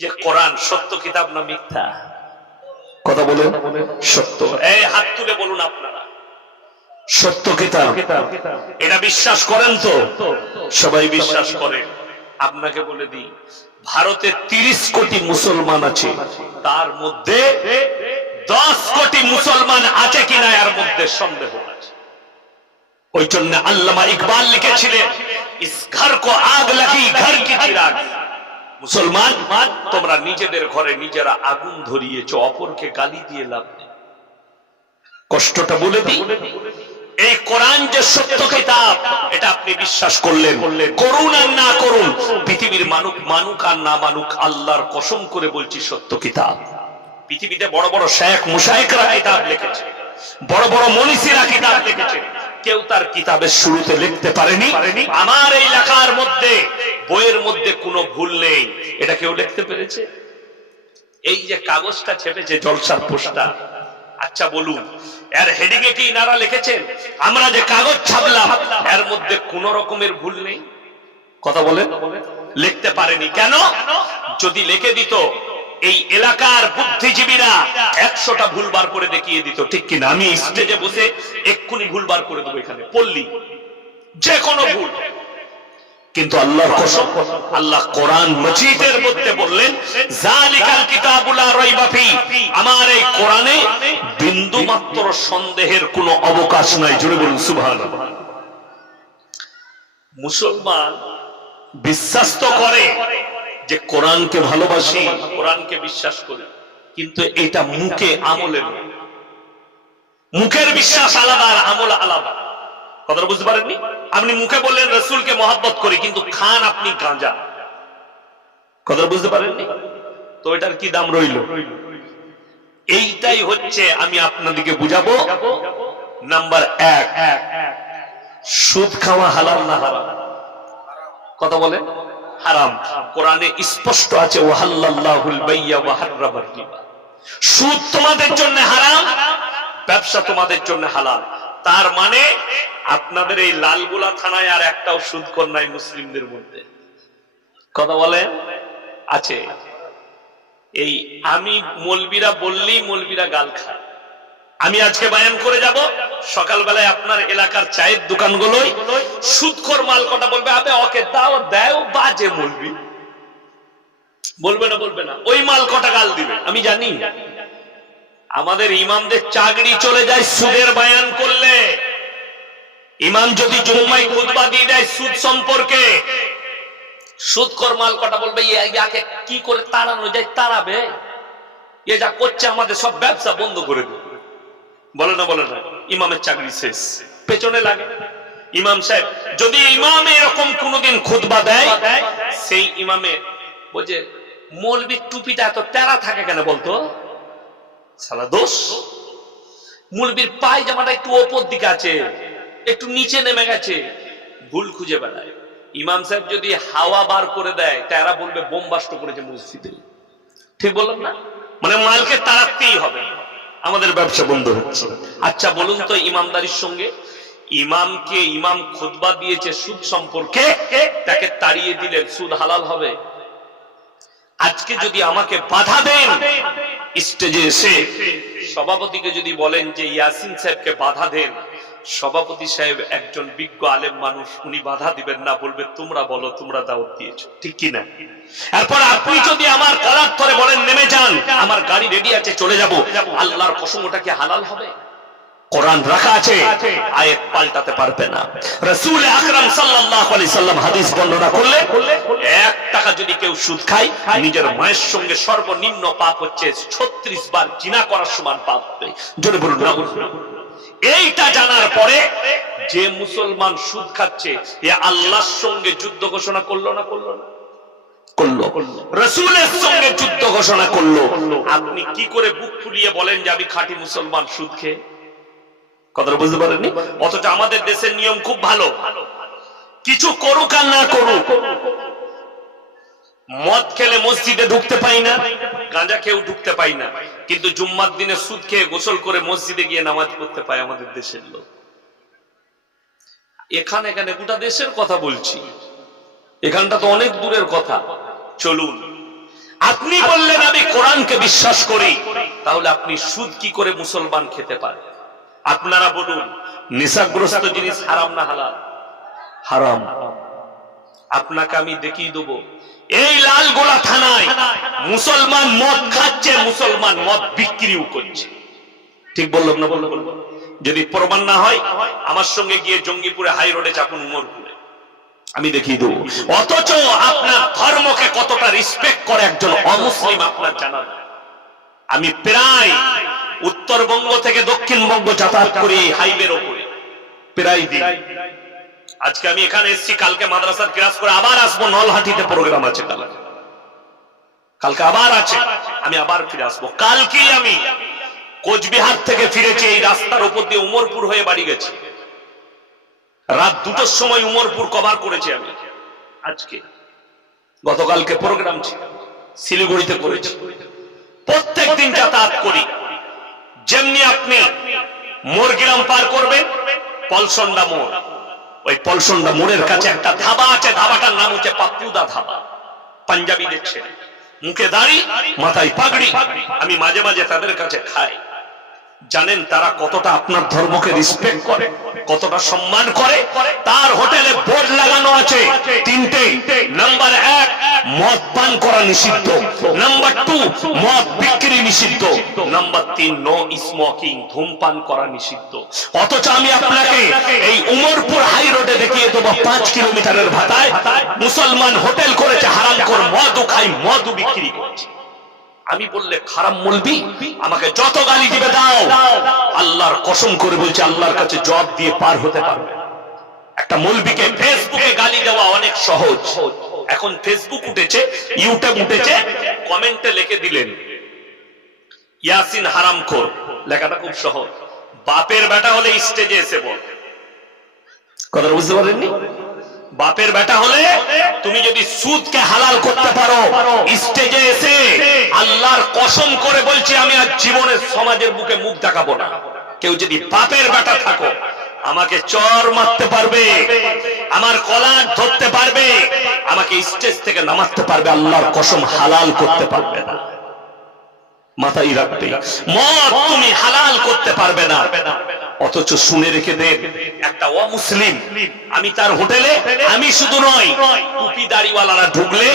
যে কোরআন সত্য কিতাব না মিথ্যা? কথা বলেন, সত্য। এই হাত তুলে বলুন আপনারা সত্য কিতাব এটা বিশ্বাস করেন তো? সবাই বিশ্বাস করে। আপনাকে বলে দিই, ভারতে 30 কোটি মুসলমান আছে, তার মধ্যে 10 কোটি মুসলমান আছে কিনা এর মধ্যে সন্দেহ আছে। ওই জন্য আল্লামা ইকবাল লিখেছিলেন, ইস ঘর কো আগ লাগি ঘর কি চিরাগ। মুসলমান তোমরা নিজেদের ঘরে নিজেরা আগুন ধরিয়েছো, অপরকে গালি দিয়ে লাভ নেই। কষ্টটা বলে দিই, এই কোরআন যে সত্য কিতাব এটা আপনি বিশ্বাস করলেন, করুন আর না করুন, পৃথিবীর মানুক আর না মানুক, আল্লাহর কসম করে বলছি সত্য কিতাব। পৃথিবীতে বড় বড় শেখ মুশায়েখরা কিতাব লিখেছে, বড় বড় মনীষীরা কিতাব লিখেছে, কেউ তার কিতাবের শুরুতে লিখতে পারেনি আমার এই লেখার মধ্যে, বইয়ের মধ্যে কোনো ভুল নেই। এটা কেউ লিখতে পেরেছে? এই যে কাগজটা ছেপেছে জলসার পোস্টার, আচ্ছা বলুন এর হেডিং এ কি ইনারা লিখেছেন? আমরা যে কাগজ ছাপলাম এর মধ্যে কোন রকমের ভুল নেই? কথা বলে লিখতে পারেনি কেন? যদি লিখে দিত এই এলাকার বুদ্ধিজীবীরা 100টা ভুল বার করে দেখিয়ে দিত, ঠিক কিনা? আমি স্টেজে বসে এক্ষুনি ভুল বার করে দেবো, এখানে পড়লি যে কোনো ভুল। কিন্তু আল্লাহর কসম, আল্লাহ কোরআন মজিদের মধ্যে বললেন, যালিকাল কিতাবু লা রাইবা ফি, আমার এই কোরআনে বিন্দু মাত্র সন্দেহের কোনো অবকাশ নাই। জোরে বলুন সুবহানাল্লাহ। মুসলমান বিশ্বাস তো করে যে কোরআনকে ভালোবাসি, কোরআনকে বিশ্বাস করি, কিন্তু এটা মুখে আমলে নয়। মুখের বিশ্বাস আলাদা আর আমল আলাদা। কথাটা বুঝতে পারেননি? আপনি মুখে বললেন রাসূলকে মহব্বত করি, কিন্তু খান আপনি গাঁজা। কথাটা বুঝতে পারেননি? তো এটার কি দাম রইল? এইটাই হচ্ছে আমি আপনাদেরকে বুঝাবো। নাম্বার 1, সুদ খাওয়া হালাল না হারাম? কথা বলে হারাম। কোরআনে স্পষ্ট আছে, ওয়াহাল্লাল্লাহুল বাইয়া ওয়া হাররামার রিবা। সুদ তোমাদের জন্য হারাম, ব্যবসা তোমাদের জন্য হালাল। তার মানে আপনাদের এই লালগোলা থানায় আর একটাও সুদখোর নাই মুসলিমদের মধ্যে। কথা বলে আছে। এই আমি মৌলবীরা বললেই মৌলবীরা গাল খায়। আমি আজকে বয়ান করে যাব, সকালবেলায় আপনার এলাকার চায়ের দোকানগুলোই সুদখোর মাল কটা বলবে, আবে ওকে দাও, দেও, বাজে মৌলবী। বলবে না? বলবে না? ওই মাল কটা গাল দিবে। আমি জানি আমাদের ইমামদের চাকরি চলে যায় সুদের বয়ান করলে। ইমাম যদি জুম্মায় খুতবা দিয়ে দেয় সুদ সম্পর্কে, সুদখোর মাল কটা বলবে, ইয়াকে কি করে তাড়ানো যায় তাড়াবে, এ যা করছে আমাদের সব ব্যবসা বন্ধ করে দেবে। বলে না? বলে না? ইমামের চাকরি শেষ, পেছনে লাগে ইমাম সাহেব। যদি ইমামে এরকম কোনদিন খুতবা দেয়, সেই ইমামে বলছে মৌলবীর টুপিটা এত তেরা থাকে কেন বলতো? সালা দোষ। মৌলবীর পায়জামাটা একটু ওপর দিকে আছে, একটু নিচে নেমে গেছে, ভুল খুঁজে বেড়ায়। ইমাম সাহেব যদি হাওয়া বার করে দেয়, তারা বলবে বোমবাস্ট করেছে মসজিদে। ঠিক বললাম না? মানে মালকে তাড়াতেই হবে, আমাদের ব্যবসা বন্ধ হচ্ছে। আচ্ছা বলুন তো, ইমামদারির সঙ্গে ইমামকে, ইমাম খুতবা দিয়েছে সুদ সম্পর্কে, তাকে তাড়িয়ে দিলেন, সুদ হালাল হবে? আজকে যদি আমাকে বাধা দেন স্টেজে এসে, সভাপতিকে যদি বলেন যে ইয়াসিন সাহেবকে বাধা দেন, সভাপতি সাহেব একজন বিজ্ঞ আলেম মানুষ, উনি বাধা দিবেন না, বলবে তোমরা বলো, তোমরা দাওয়াত দিয়েছো, ঠিক কি না? এরপর আপনি যদি আমার কলার ধরে বলেন নেমে যান, আমার গাড়ি রেডি আছে চলে যাব, আল্লাহর কসম ওটা কি হালাল হবে? কোরআন রাখা আছে, আয়াত পাল্টাতে পারবে না। রাসূল আকরাম সাল্লাল্লাহু আলাইহি সাল্লাম হাদিস বর্ণনা করলে, 1 টাকা যদি কেউ সুদ খায়, নিজের মায়ের সঙ্গে সর্বনিম্ন পাপ হচ্ছে 36 বার জিনা করার সমান পাপ হবে। জোরে বলুন না? এইটা জানার পরে যে মুসলমান সুদ খাচ্ছে, এ আল্লাহর সঙ্গে যুদ্ধ ঘোষণা করলো না? করলো না? করলো। রাসূলের সঙ্গে যুদ্ধ ঘোষণা করলো। আপনি কি করে বুক ফুলিয়ে বলেন যে আমি খাঁটি মুসলমান সুদ খেয়ে? কথাটা বুঝতে পারেননি? অথচ আমাদের দেশের নিয়ম খুব ভালো, কিছু করুক আর না করুক, মদ খেলে মসজিদে ঢুকতে পাই না, গাঁজা খেয়েও ঢুকতে পাই না, কিন্তু জুম্মার দিনে সুদ খেয়ে গোসল করে মসজিদে গিয়ে নামাজ পড়তে পায় আমাদের দেশের লোক। এখানে গোটা দেশের কথা বলছি, এখানটা তো অনেক দূরের কথা। চলুন আপনি বললেন আমি কোরআনকে বিশ্বাস করি, তাহলে আপনি সুদ কি করে মুসলমান খেতে পারে? আপনারা বলুন, নেশাগ্রস্ত জিনিস হারাম না হালাল? হারাম। আপনাকে আমি দেখিয়ে দেবো, এই লালগোলা থানায় মুসলমান মদ খাচ্ছে, মুসলমান মদ বিক্রিও করছে। ঠিক বললাম না? বললাম। যদি প্রমাণ না হয় আমার সঙ্গে গিয়ে জঙ্গিপুরে হাই রোডে চাপুন, উমরপুরে, আমি দেখিয়ে দেবো। অথচ আপনার ধর্মকে কতটা রেসপেক্ট করে একজন অমুসলিম আপনার জানা না। আমি প্রায় উত্তরবঙ্গ থেকে দক্ষিণবঙ্গ যাতায়াত করি হাইওয়ের ওপরে প্রায় দিন। আজকে আমি এখানে এসেছি, কালকে মাদ্রাসার ক্লাস করে আবার আসবো। নলহাটিতে প্রোগ্রাম আছে, কালকে আবার আছে, আমি আবার ফিরে আসবো। কালকে আমি কোচবিহার থেকে ফিরেছি, এই রাস্তার উপর দিয়ে উমরপুর হয়ে বাড়ি গেছি। রাত 2টার সময় উমরপুর কভার করেছি আমি। আজকে গতকালকে প্রোগ্রাম ছিল, শিলিগুড়িতে করেছি। প্রত্যেক দিন যাতায়াত করি। যেমনি আপনি মোরগ্রাম পার করবেন, পলসন্ডা মোড়, ওই পলসন্ডা মোড়ের কাছে একটা ধাবা আছে, ধাবাটার নাম হচ্ছে পাপ্পুদা ধাবা। পাঞ্জাবি দেখছে, মুখে দাড়ি, মাথায় পাগড়ি। আমি মাঝে মাঝে তাদের কাছে খাই। জানেন তারা কতটা আপনার ধর্মকে রেসপেক্ট করে, কতটা সম্মান করে? তার হোটেলে বোর্ড লাগানো আছে 3টে। নাম্বার 1, মদ পান করা নিষিদ্ধ। নাম্বার 2, মদ বিক্রি নিষিদ্ধ। নাম্বার 3, নো স্মোকিং, ধূমপান করা নিষিদ্ধ। অথচ আমি আপনাকে এই উমরপুর হাই রোডে দেখিয়ে দেবো 5 কিলোমিটারের ভাতায় মুসলমান হোটেল করেছে, হারামখোর মদও খায়, মদও বিক্রি করছে। আমি বললে খারাপ বলবি, আমাকে যত গালি দিবে দাও, আল্লাহর কসম করে বলছে আল্লাহর কাছে জবাব দিয়ে পার হতে পারবে। একটা মৌলবীকে ফেসবুকে গালি দেওয়া অনেক সহজ। এখন ফেসবুক উঠেছে, ইউটিউব উঠেছে, কমেন্টে লিখে দিলেন ইয়াসিন হারামখোর, লেখাটা খুব সহজ। বাপের বেটা হলে স্টেজে এসে বল। কথা বুঝতে পারেননি? বাপের বেটা হলে তুমি যদি সুদকে হালাল করতে পারো, স্টেজে এসে আল্লাহর কসম করে বলছি আমি আজ জীবনে সমাজের বুকে মুখ দেখাবো না। কেউ যদি বাপের বেটা থাকো, আমাকে চর মারতে পারবে, আমার কলার ধরতে পারবে, আমাকে স্টেজ থেকে নামাতে পারবে, আল্লাহর কসম হালাল করতে পারবে না। মাথায় রাখবে, মদ তুমি হালাল করতে পারবে না। অথচ শুনে রেখে দেন, একটা অমুসলিম, আমি তার হোটেলে, আমি শুধু নয়, টুপি দাড়িওয়ালারা ঢুকলে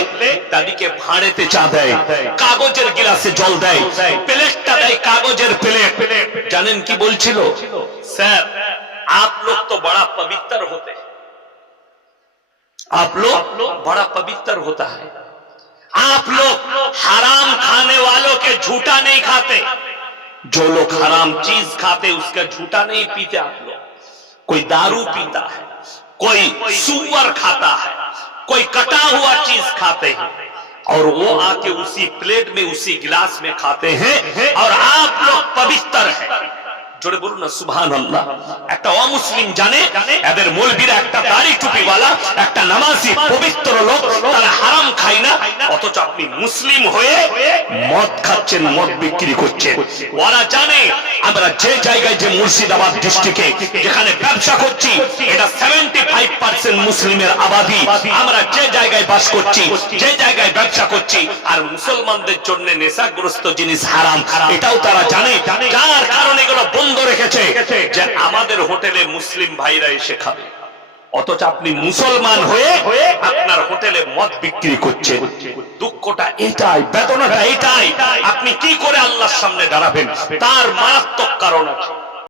তাদেরকে ভাঁড়েতে চা দেয়, কাগজের গিলাসে জল দেয়, প্লেটটা দেয় কাগজের প্লেট। জানেন কি বলছিল? স্যার आप लोग तो बड़ा पवित्र होते हैं, आप लोग बड़ा पवित्र होता है, आप लोग हराम खाने वालों के झूठा नहीं खाते, जो लोग हराम चीज खाते उसका झूठा नहीं पीते आप लोग। कोई दारू पीता है, कोई सुअर खाता है, कोई कटा हुआ चीज खाते हैं, और वो आके उसी प्लेट में उसी गिलास में खाते हैं, और आप लोग पवित्र हैं। জোরে বলুন না সুবহানাল্লাহ। একটা অমুসলিম জানে এদের মৌলবীরা একটা দাড়ি টুপিওয়ালা, একটা নামাজি পবিত্র লোক, তারা হারাম খায় না। অথচ আপনি মুসলিম হয়ে মদ খাচ্ছেন, মদ বিক্রি করছেন। ওরা জানে আমরা যে জায়গায়, যে মুর্শিদাবাদ ডিস্ট্রিক্টে যেখানে ব্যবসা করছি, এটা 75% মুসলিমের আবাদি। আমরা যে জায়গায় বাস করছি, যে জায়গায় ব্যবসা করছি, আর মুসলমানদের জন্য নেশাগ্রস্ত জিনিস হারাম, এটাও তারা জানে। যার কারণে এগুলো বন্ধ রেখেছে যে আমাদের হোটেলে মুসলিম ভাইরা এসে খাবে। অথচ আপনি মুসলমান হয়ে আপনার হোটেলে মদ বিক্রি করছেন। দুঃখটা এটাই, বেদনাটা এটাই। আপনি কি করে আল্লাহর সামনে দাঁড়াবেন, তার মারাত্মক কারণ আছে।